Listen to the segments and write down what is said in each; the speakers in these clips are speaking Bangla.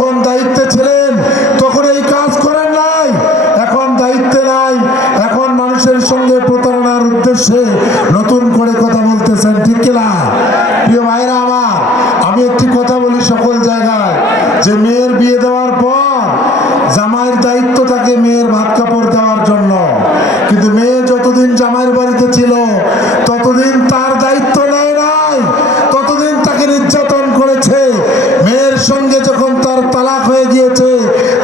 যখন দায়িত্বে ছিলেন, তখন এই কাজ করেন নাই। এখন দায়িত্বে নাই, এখন মানুষের সঙ্গে প্রতারণার উদ্দেশ্যে নতুন করে কথা বলতেছেন, ঠিক কিনা প্রিয় ভাইরা আমার, আমি একটি কথা বলি সকল জায়গায়, যে মেয়ের বিয়ে দেওয়ার পর জামাইয়ের দায়িত্ব থাকে মেয়ের ভাত কাপড় দেওয়ার জন্য। কিন্তু মেয়ে যতদিন জামাইয়ের বাড়িতে ছিল, ততদিন তার দায়িত্ব সঙ্গে যখন তার তালাক হয়ে গিয়েছে,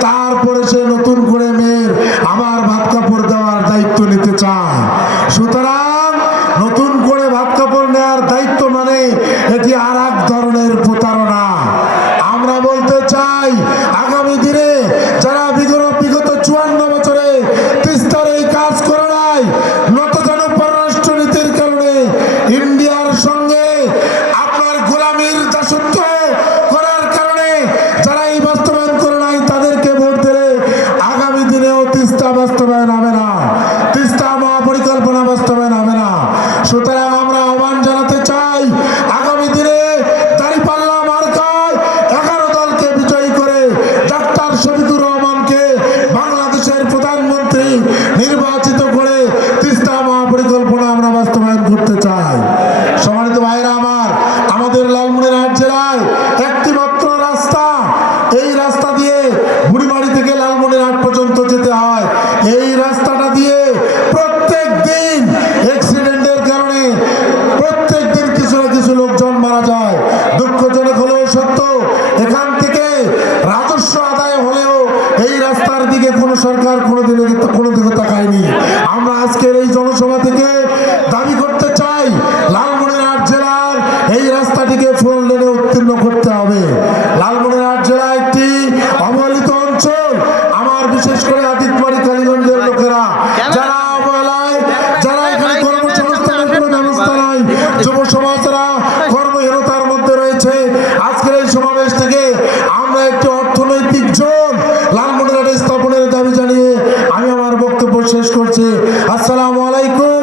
তারপরে সে নতুন করে মেয়ের আবার ভাত কাপড় দেওয়ার দায়িত্ব নিতে চায়। সুতরাং নতুন করে ভাত কাপড় নেওয়ার দায়িত্ব মানে এটি আর তিস্তা বাস্তবায়ন হবে না। তিস্তা মহাপরিকল্পনা বাস্তবায়ন হবে না। সুতরাং আমরা আহ্বান জানাতে চাই, আগামী দিনে এগারো দলকে করে রহমানকে বাংলাদেশের প্রধানমন্ত্রী নির্বাচিত করে তিস্তা মহাপরিকল্পনা আমরা বাস্তবায়ন চাই। আমার, আমাদের জেলায় একটি মাত্র রাস্তা এই রাস্তা দিয়ে বুড়িবাড়ি থেকে লালমনিরহাট পর্যন্ত যেতে হয়। এই রাস্তাটা দিয়ে প্রত্যেক দিন অ্যাক্সিডেন্টের কারণে প্রত্যেক দিন কিছু না কিছু লোকজন মারা যায়। দুঃখজনক হলেও সত্য, এখান থেকে রাজস্ব আদায় হলেও এই রাস্তার দিকে কোনো সরকার কোনো দিকে কোনো দিকে তাকায়নি। আমরা আজকের এই জনসভা থেকে দাবি করতে চাই, লালমনিরহাট জেলার এই রাস্তাটিকে ফোর লেনে উত্তীর্ণ করতে হবে। আসসালামু আলাইকুম।